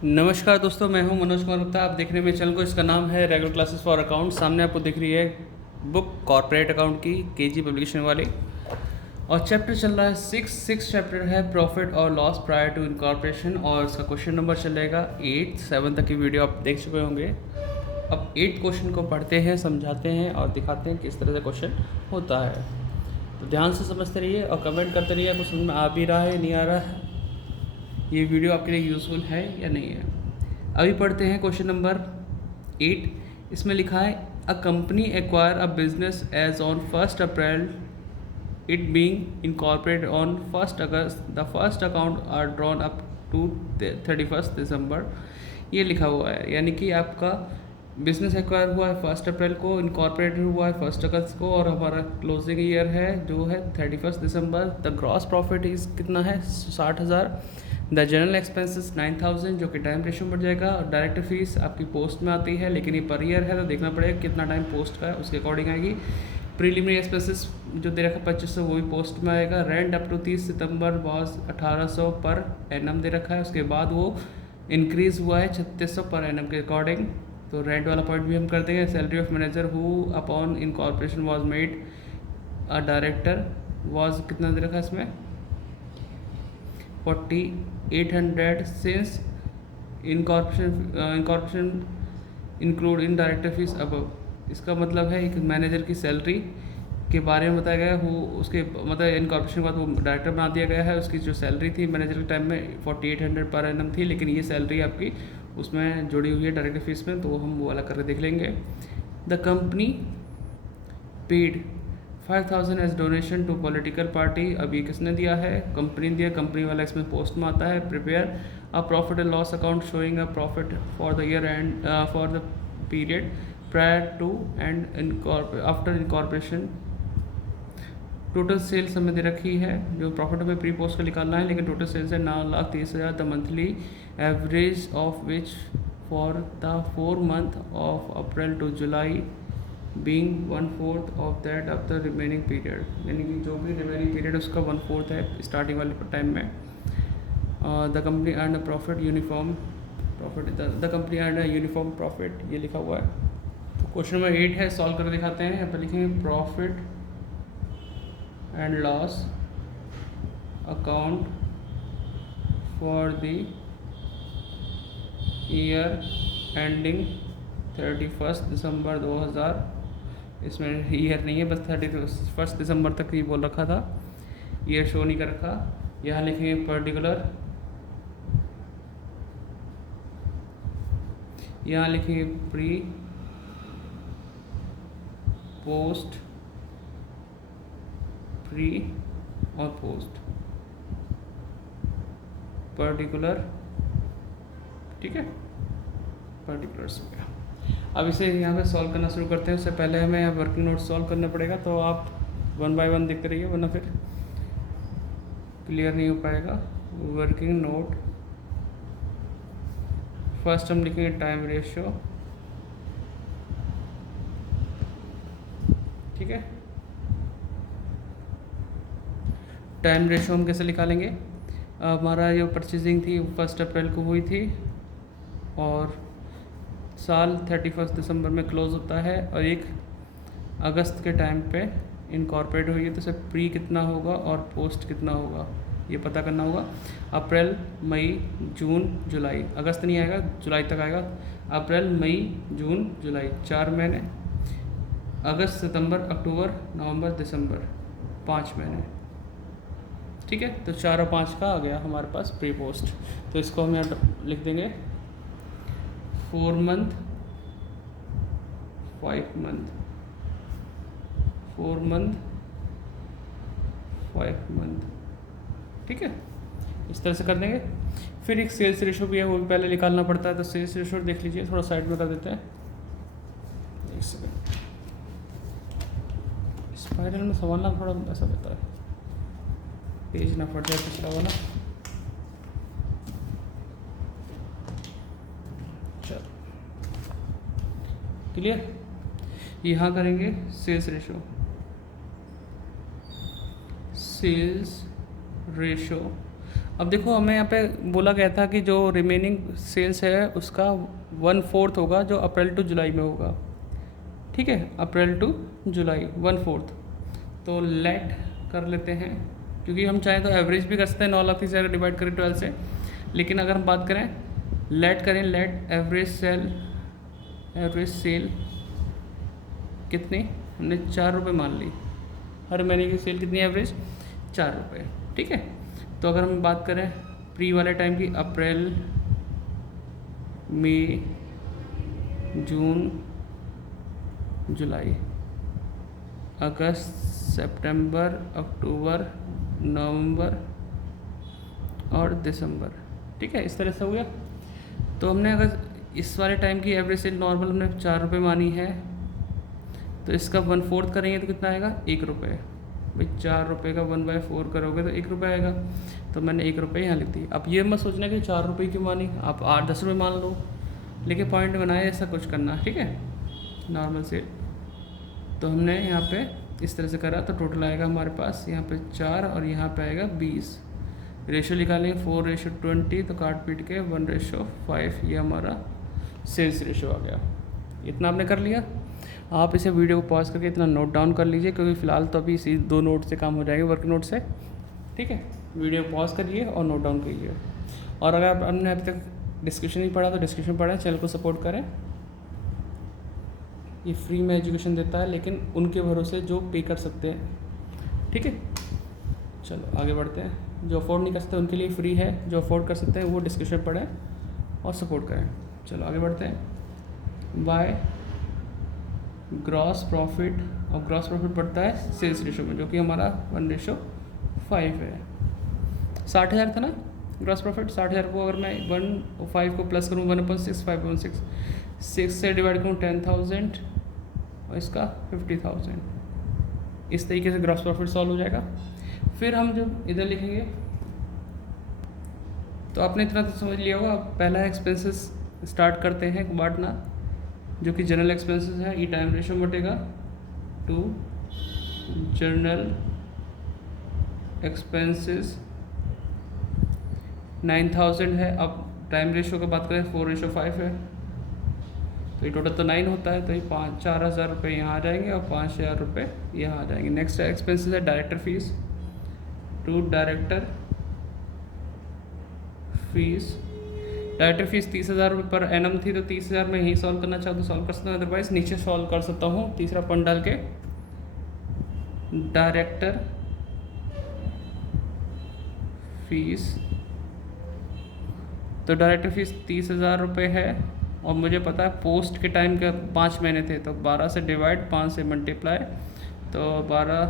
नमस्कार दोस्तों, मैं हूं मनोज कुमार गुप्ता। आप देख रहे हैं मेरे चैनल को। इसका नाम है रेगुलर क्लासेस फॉर अकाउंट। सामने आपको दिख रही है बुक कॉर्पोरेट अकाउंट की, केजी पब्लिकेशन वाली। और चैप्टर चल रहा है सिक्स चैप्टर है प्रॉफिट और लॉस प्रायर टू इनकॉर्पोरेशन। और इसका क्वेश्चन नंबर चलेगा 7 तक की वीडियो आप देख चुके होंगे। अब 8 क्वेश्चन को पढ़ते हैं, समझाते हैं और दिखाते हैं किस तरह से क्वेश्चन होता है। तो ध्यान से समझते रहिए और कमेंट करते रहिए आपको समझ में आ भी रहा है नहीं आ रहा है, ये वीडियो आपके लिए यूज़फुल है या नहीं है। अभी पढ़ते हैं क्वेश्चन नंबर 8। इसमें लिखा है a company acquire a business as on 1 April, it being incorporated on 1 August, the first account are drawn up to 31 December. ये लिखा हुआ है, यानी कि आपका बिजनेस एक्वायर हुआ है 1 अप्रैल को, इनकॉर्पोरेटेड हुआ है 1 अगस्त को, और हमारा क्लोजिंग ईयर है जो है 31 दिसंबर। द ग्रॉस प्रॉफिट इज़ कितना है 60,000। द जनरल एक्सपेंसेस 9,000 जो कि टाइम रेशो बढ़ जाएगा। और डायरेक्टर फीस आपकी पोस्ट में आती है, लेकिन ये पर ईयर है तो देखना पड़ेगा कितना टाइम पोस्ट का है, उसके अकॉर्डिंग आएगी। प्रीलिमिनरी एक्सपेंसेस जो दे रखा 2500 वो भी पोस्ट में आएगा। Rent up to 30 September was 1800 per annum दे रखा है, उसके बाद वो इंक्रीज़ हुआ है 3600 पर एनम के अकॉर्डिंग। तो रेंट वाला पॉइंट भी हम कर देंगे। Salary of manager who upon incorporation was made a director was कितना दे रखा है इसमें 4800 since incorporation include in director fees above. इसका मतलब है एक मैनेजर की सैलरी के बारे में बताया गया है। वो उसके मतलब इनकॉर्पोरेशन के बाद वो डायरेक्टर बना दिया गया है। उसकी जो सैलरी थी मैनेजर के टाइम में 4800 पर एनम थी, लेकिन ये सैलरी आपकी उसमें जुड़ी हुई है डायरेक्टर फीस में, तो हम वो वाला करके देख लेंगे। The company paid 5,000 as donation to political party. अभी किसने दिया है? कंपनी ने दिया। कंपनी वाला इसमें पोस्ट में आता है। Prepare a profit and loss account showing a profit for the year and for the period prior to and after incorporation. Total sales हमें दे रखी है, जो प्रॉफिट हमें प्री पोस्ट का निकालना है, लेकिन टोटल सेल्स है 9,30,000। The monthly average of which for the 4 month of April to July being 1/4 of that of the remaining period, यानी कि जो भी रिमेनिंग पीरियड है उसका 1/4 है स्टार्टिंग वाले टाइम में। The company earn a profit uniform profit, the company earn a uniform profit, ये लिखा हुआ है। तो क्वेश्चन नंबर 8 है, सॉल्व कर दिखाते हैं। यहाँ पर लिखेंगे profit and loss account for the year ending 31 दिसंबर 2000। इसमें ईयर नहीं है, बस 31 दिसंबर तक ही बोल रखा था, ईयर शो नहीं कर रखा। यहाँ लिखेंगे पर्टिकुलर, यहाँ लिखेंगे प्री पोस्ट, प्री और पोस्ट, पर्टिकुलर, ठीक है, पर्टिकुलर्स हो गया। अब इसे यहाँ पे सॉल्व करना शुरू करते हैं। उससे पहले हमें यहाँ वर्किंग नोट सॉल्व करना पड़ेगा, तो आप 1 बाय 1 देखते रहिए, वरना फिर क्लियर नहीं हो पाएगा। वर्किंग नोट, फर्स्ट हम लिखेंगे टाइम रेशियो, ठीक है। टाइम रेशियो हम कैसे निकालेंगे? हमारा जो परचेजिंग थी 1 अप्रैल को हुई थी और साल 31 दिसंबर में क्लोज होता है, और 1 अगस्त के टाइम पे इनकॉर्पोरेट हुई है, तो सब प्री कितना होगा और पोस्ट कितना होगा ये पता करना होगा। अप्रैल, मई, जून, जुलाई, अगस्त नहीं आएगा, जुलाई तक आएगा। अप्रैल, मई, जून, जुलाई, 4 महीने। अगस्त, सितंबर, अक्टूबर, नवंबर, दिसंबर, 5 महीने, ठीक है। तो 4 और 5 का आ गया हमारे पास प्री पोस्ट। तो इसको हम यहाँ लिख देंगे 4 मंथ 5 मंथ, 4 मंथ 5 मंथ, ठीक है। इस तरह से कर देंगे। फिर एक सेल्स रेशो भी है, वो भी पहले निकालना पड़ता है। तो सेल्स रेशो देख लीजिए, थोड़ा साइड में कर देते हैं। एक सेकंड, स्पाइरल में संभालना थोड़ा ऐसा रहता है, पेज ना फट जाए पिछला वाला। चलो क्लियर। यहाँ करेंगे सेल्स रेशो, सेल्स रेशो अब देखो हमें यहाँ पे बोला गया था कि जो रिमेनिंग सेल्स है उसका 1/4 होगा जो अप्रैल टू जुलाई में होगा, ठीक है, अप्रैल टू जुलाई 1/4। तो लेट कर लेते हैं, क्योंकि हम चाहें तो एवरेज भी कर सकते हैं 9,30,000 अगर डिवाइड करें 12 से, लेकिन अगर हम बात करें लेट करें, लेट एवरेज सेल कितनी हमने 4 रुपये मान ली, हर महीने की सेल कितनी एवरेज 4 रुपये, ठीक है। तो अगर हम बात करें प्री वाले टाइम की, अप्रैल, मई, जून, जुलाई, अगस्त, सितंबर, अक्टूबर, नवंबर और दिसंबर, ठीक है, इस तरह से हो गया। तो हमने अगर इस वाले टाइम की एवरेज सेल नॉर्मल हमने 4 रुपये मानी है, तो इसका 1/4 करेंगे तो कितना आएगा 1 रुपये। भाई 4 रुपये का 1/4 करोगे तो 1 रुपये आएगा, तो मैंने 1 रुपये यहाँ लिख दी। अब ये मत सोचना कि 4 रुपये क्यों मानी, आप 8-10 रुपये मान लो, लेकिन पॉइंट बनाए ऐसा कुछ करना, ठीक है, नॉर्मल सेल। तो हमने यहाँ पे इस तरह से करा, तो टोटल आएगा हमारे पास यहाँ पे 4 और यहाँ पे आएगा 20। रेशो निकालेंगे 4:20, तो काट पीट के 1:5, ये हमारा सेल्स रेशो आ गया। इतना आपने कर लिया। आप इसे वीडियो को पॉज करके इतना नोट डाउन कर लीजिए, क्योंकि फ़िलहाल तो अभी इसी 2 नोट से काम हो जाएंगे, वर्क नोट से, ठीक है। वीडियो पॉज करिए और नोट डाउन कीजिए। और अगर आपने अभी तक डिस्क्रिप्शन नहीं पढ़ा तो डिस्क्रिप्शन पढ़ें, चैनल को सपोर्ट करें। ये फ्री में एजुकेशन देता है, लेकिन उनके भरोसे जो पे कर सकते हैं, ठीक है। चलो आगे बढ़ते हैं। जो अफोर्ड नहीं कर सकते उनके लिए फ्री है, जो अफोर्ड कर सकते हैं वो डिस्क्रिप्शन पढ़ें और सपोर्ट करें। चलो आगे बढ़ते हैं। बाय ग्रॉस प्रॉफिट, और ग्रॉस प्रॉफिट बढ़ता है सेल्स रेशो में, जो कि हमारा 1:5 है। 60,000 था ना ग्रॉस प्रॉफिट, 60,000 को अगर मैं 1/5 को प्लस करूँ 1/6, 5/6, 6 से डिवाइड करूँ 10,000 और इसका 50,000, इस तरीके से ग्रॉस प्रॉफिट सॉल्व हो जाएगा। फिर हम जब इधर लिखेंगे तो आपने इतना तो समझ लिया होगा। पहला एक्सपेंसेस स्टार्ट करते हैं बांटना, जो कि जनरल एक्सपेंसेस है, ई टाइम रेशो बटेगा 2 जनरल एक्सपेंसेस 9,000 है। अब टाइम रेशो की बात करें 4:5 है, तो ये टोटल तो 9 होता है, तो ये 4,000 रुपये यहाँ आ जाएंगे और 5,000 रुपये यहाँ आ जाएंगे। नेक्स्ट एक्सपेंसेस है director fees, 2 director fees. Director fees 30,000 रुपये पर एनम थी, तो 30,000 में यही सॉल्व करना चाहूँ तो सॉल्व कर सकता हूँ, अदरवाइज नीचे सॉल्व कर सकता हूँ। तीसरा पॉइंट डाल के डायरेक्टर फीस, तो डायरेक्टर फीस 30,000 रुपये है, और मुझे पता है पोस्ट के टाइम के 5 महीने थे, तो 12 से डिवाइड, 5 से मल्टीप्लाई, तो 12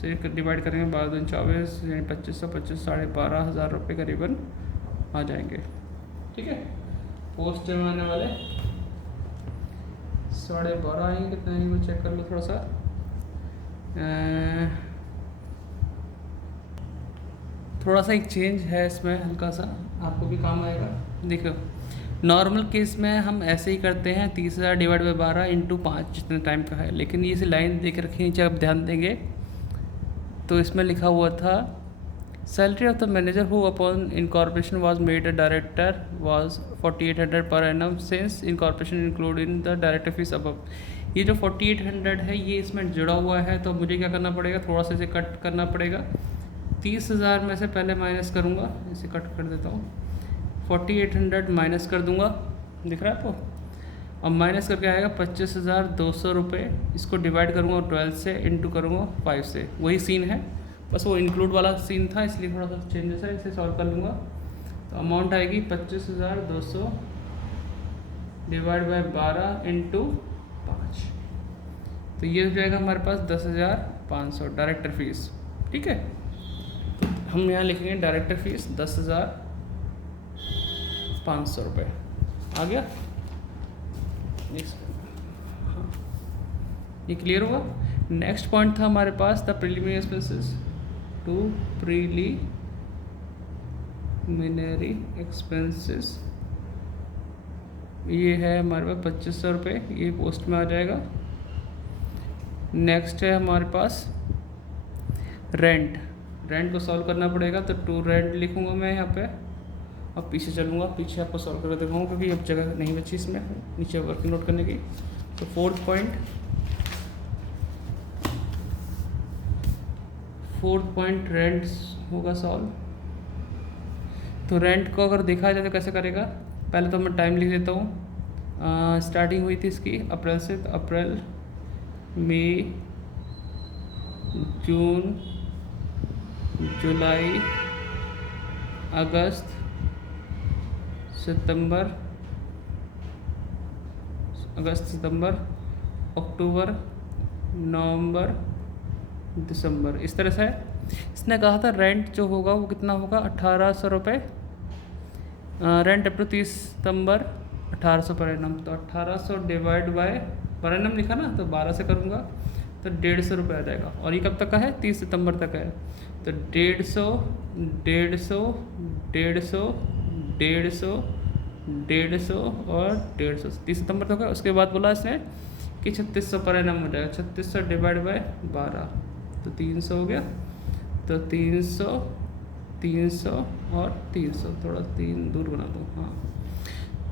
से डिवाइड करेंगे 12 24, यानी 2500, 25 12,500 रुपये करीबन आ जाएंगे, ठीक है। पोस्ट जमा आने वाले 12.5 आएंगे, कितना आएंगे चेक कर लो थोड़ा सा। थोड़ा सा एक चेंज है इसमें, हल्का सा, आपको भी काम आएगा। देखो नॉर्मल केस में हम ऐसे ही करते हैं 30,000 डिवाइड बाई 12 इंटू 5 जितने टाइम का है, लेकिन ये लाइन देख रखी नीचे, आप ध्यान देंगे तो इसमें लिखा हुआ था salary of the manager who upon incorporation was made a director was 4,800 per annum since incorporation include in the director fees above. ये जो 4,800 है ये इसमें जुड़ा हुआ है, तो मुझे क्या करना पड़ेगा, थोड़ा सा इसे कट करना पड़ेगा। 30,000 में से पहले माइनस करूँगा, इसे कट कर देता हूँ, 4,800 माइनस कर दूँगा, दिख रहा है आपको, और माइनस करके आएगा 25,200 रुपये। इसको डिवाइड करूँगा 12 से, इंटू करूँगा 5 से, वही सीन है, बस वो इंक्लूड वाला सीन था इसलिए थोड़ा सा चेंजेस है, इसे सॉल्व कर लूँगा। तो अमाउंट आएगी 25,200 डिवाइड बाय 12 इंटू 5, तो ये हो जाएगा हमारे पास 10,500 डायरेक्टर फीस, ठीक है। तो हम यहाँ लिखेंगे डायरेक्टर फीस 10,500 रुपये, आ गया। हाँ ये क्लियर हुआ। नेक्स्ट पॉइंट था हमारे पास the preliminary expenses, 2 preliminary expenses, ये है हमारे पास 2,500 रुपये, ये पोस्ट में आ जाएगा। नेक्स्ट है हमारे पास रेंट, रेंट को सॉल्व करना पड़ेगा, तो टू रेंट लिखूँगा मैं यहाँ पे और पीछे चलूँगा, पीछे आपको सॉल्व करके दिखाऊँगा क्योंकि अब जगह नहीं बची इसमें नीचे वर्किंग नोट करने की। तो फोर्थ पॉइंट रेंट होगा सॉल्व। तो रेंट को अगर देखा जाए तो कैसे करेगा, पहले तो मैं टाइम लिख देता हूँ। स्टार्टिंग हुई थी इसकी अप्रैल से, तो अप्रैल, मई, जून, जुलाई, अगस्त, सितंबर, अक्टूबर, नवंबर, दिसंबर, इस तरह से है। इसने कहा था रेंट जो होगा वो कितना होगा, 1800 रुपये। Rent up to 30 September 1800 per annum, तो 1800 डिवाइड बाय पर एनम लिखा ना, तो 12 से करूँगा तो 150 रुपये आ जाएगा। और ये कब तक का है, 30 सितंबर तक है। तो 150, 150, 150, 150, 150 और 150, 30 सितंबर तक है। उसके बाद बोला इसने कि 3600 पर एनम हो जाएगा। 3600 डिवाइड बाय 12 तो 300 हो गया। तो 300, 300 और 300, थोड़ा 3 दूर बना दूँ, हाँ।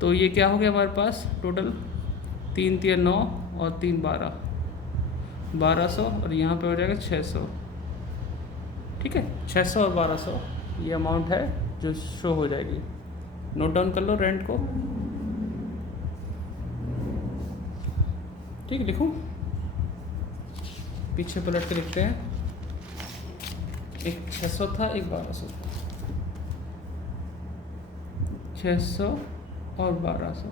तो ये क्या हो गया हमारे पास टोटल, 3 3 9 और 3 12, 1200 और यहाँ पे हो जाएगा 600। ठीक है, 600 और 1200 ये अमाउंट है जो शो हो जाएगी। नोट डाउन कर लो रेंट को। ठीक है, लिखूँ, पीछे पलट के लिखते हैं। एक 600 था, एक 1200 था, 600 और 1200।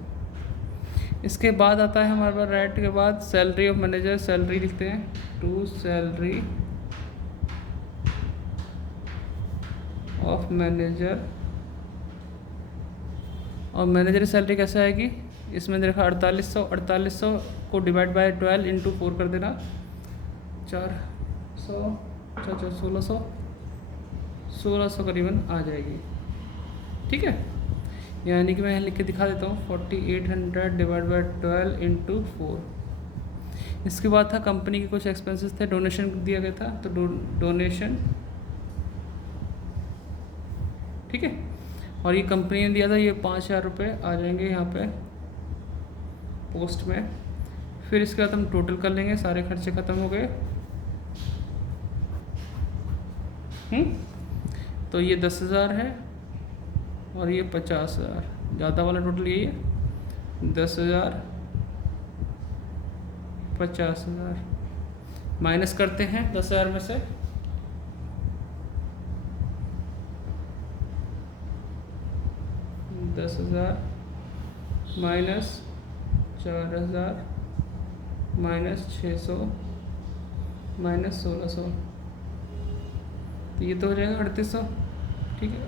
इसके बाद आता है हमारे पास रेंट के बाद सैलरी ऑफ मैनेजर। सैलरी लिखते हैं, टू सैलरी ऑफ मैनेजर। और मैनेजर की सैलरी कैसे आएगी, इसमें देखा 4800, 4800 को डिवाइड बाय 12 इंटू 4 कर देना, 400, 1600, 1600 करीबन आ जाएगी। ठीक है, यानी कि मैं यहाँ लिख के दिखा देता हूँ, 4800 डिवाइड बाय 12 इंटू 4। इसके बाद था कंपनी के कुछ एक्सपेंसेस थे, डोनेशन दिया गया था, तो डोनेशन, ठीक है। और ये कंपनी ने दिया था, ये 5000 रुपये आ जाएंगे यहाँ पे पोस्ट में। फिर इसके बाद हम टोटल कर लेंगे, सारे खर्चे ख़त्म हो गए। तो ये 10,000 है और ये 50,000, ज़्यादा वाला टोटल यही है, 10,000, 50,000 माइनस करते हैं 10,000 में से। माइनस 4,000 माइनस 600 माइनस 1,600, तो ये तो हो जाएगा 3,800। ठीक है,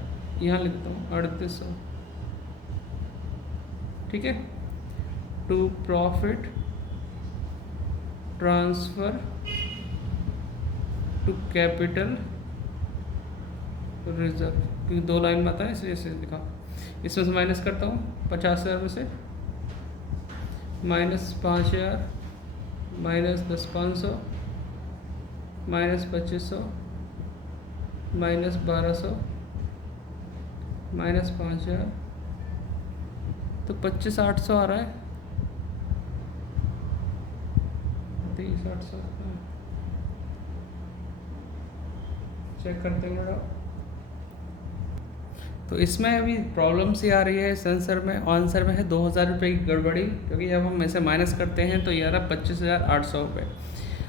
यहाँ लिखता हूँ 3,800। ठीक है, to profit transfer to capital reserve, क्योंकि 2 लाइन में आता है इसलिए इसे लिखा। इसमें से माइनस करता हूँ 50,000 में से, minus 5,000 minus 10,500 minus 2,500 minus 1,200 minus 5,000, तो 25,800 आ रहा है, 23,800। चेक करते हैं जरा। तो इसमें अभी प्रॉब्लम सी आ रही है इस आंसर में। आंसर में है 2,000 रुपये की गड़बड़ी, क्योंकि जब हम इसे माइनस करते हैं तो ये आ रहा 25,800 रुपये।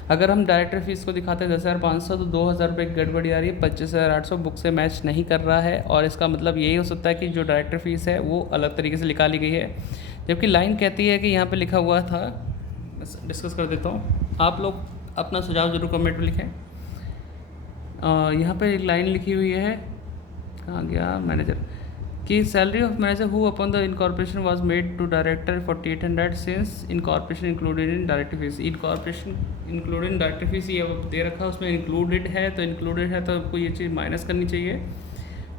अगर हम डायरेक्टर फीस को दिखाते हैं 10,500, तो 2,000 रुपये की गड़बड़ी आ रही है, 25,800 बुक से मैच नहीं कर रहा है। और इसका मतलब यही हो सकता है कि जो डायरेक्टर फीस है वो अलग तरीके से निकाली गई है, जबकि लाइन कहती है कि यहाँ पे लिखा हुआ था। डिस्कस कर देता हूँ, आप लोग अपना सुझाव जरूर कमेंट में लिखें। यहाँ पे एक लाइन लिखी हुई है, कहाँ गया, मैनेजर कि salary of manager who upon the incorporation was made to director 4800 since incorporation included in director fees. Incorporation included in director fees ये दे रखा है, उसमें इंक्लूडेड है, तो इंक्लूडेड है तो आपको ये चीज़ माइनस करनी चाहिए।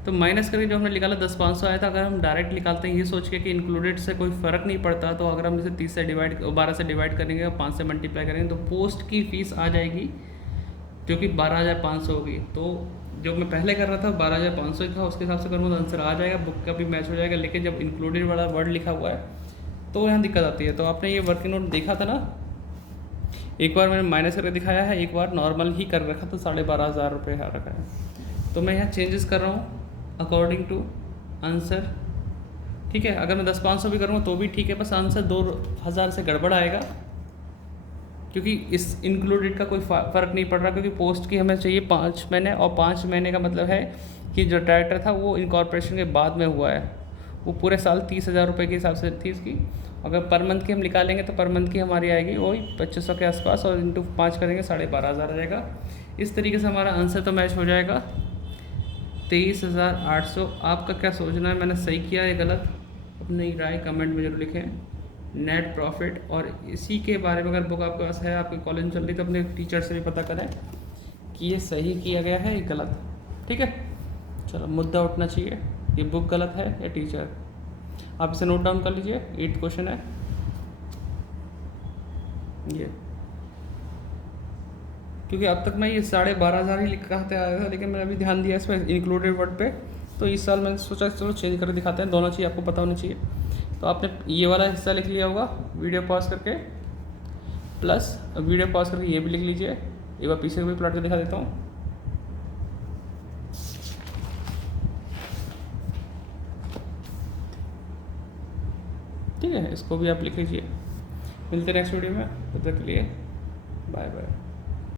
तो माइनस करके जो हमने निकाला 10,500 आया था। अगर हम डायरेक्ट निकालते हैं ये सोच के कि इंक्लूडेड से कोई फ़र्क नहीं पड़ता, तो अगर हम इसे 30 से डिवाइड 12 से डिवाइड करेंगे और 5 से मल्टीप्लाई करेंगे तो पोस्ट की फ़ीस आ जाएगी जो कि 12,500 होगी। तो जो मैं पहले कर रहा था 12,500 ही था, उसके हिसाब से करूँगा तो आंसर आ जाएगा, बुक का भी मैच हो जाएगा। लेकिन जब इंक्लूडेड वाला वर्ड लिखा हुआ है तो यहाँ दिक्कत आती है। तो आपने ये वर्किंग नोट देखा था ना, एक बार मैंने माइनस करके दिखाया है, एक बार नॉर्मल ही कर रखा तो 12,500 रुपये आ रखा है। तो मैं यहाँ चेंजेस कर रहा हूँ अकॉर्डिंग टू आंसर। ठीक है, अगर मैं 10,500 भी करूँगा तो भी ठीक है, बस आंसर 2,000 से गड़बड़ आएगा, क्योंकि इस इंक्लूडेड का कोई फ़र्क नहीं पड़ रहा, क्योंकि पोस्ट की हमें चाहिए 5 महीने, और 5 महीने का मतलब है कि जो डायरेक्टर था वो इनकॉर्पोरेशन के बाद में हुआ है, वो पूरे साल 30,000 रुपये के हिसाब से थी इसकी। अगर पर मंथ की हम निकालेंगे तो पर मंथ की हमारी आएगी वही 2500 के आसपास, और इंटू 5 करेंगे 12,500 आ जाएगा। इस तरीके से हमारा आंसर तो मैच हो जाएगा 23,800। आपका क्या सोचना है, मैंने सही किया है गलत, अपनी राय कमेंट में जरूर लिखें। नेट प्रॉफिट, और इसी के बारे में अगर बुक आपके पास है, आपके कॉलेज में चल रही, तो अपने टीचर से भी पता करें कि ये सही किया गया है या गलत। ठीक है, चलो मुद्दा उठना चाहिए, ये बुक गलत है या टीचर। आप इसे नोट डाउन कर लीजिए, 8th क्वेश्चन है ये, क्योंकि अब तक मैं ये 12,500 ही लिखाते आया था, लेकिन मैंने अभी ध्यान दिया इसमें इंक्लूडेड वर्ड पे, तो इस साल मैंने सोचा चलो चेंज करके दिखाते हैं, दोनों चीज़ आपको पता होनी चाहिए। तो आपने ये वाला हिस्सा लिख लिया होगा वीडियो पॉज करके, प्लस वीडियो पॉज करके ये भी लिख लीजिए। एक बार पीछे भी प्लॉट कर दिखा देता हूँ। ठीक है, इसको भी आप लिख लीजिए। मिलते हैं नेक्स्ट वीडियो में, तब तक के लिए बाय बाय।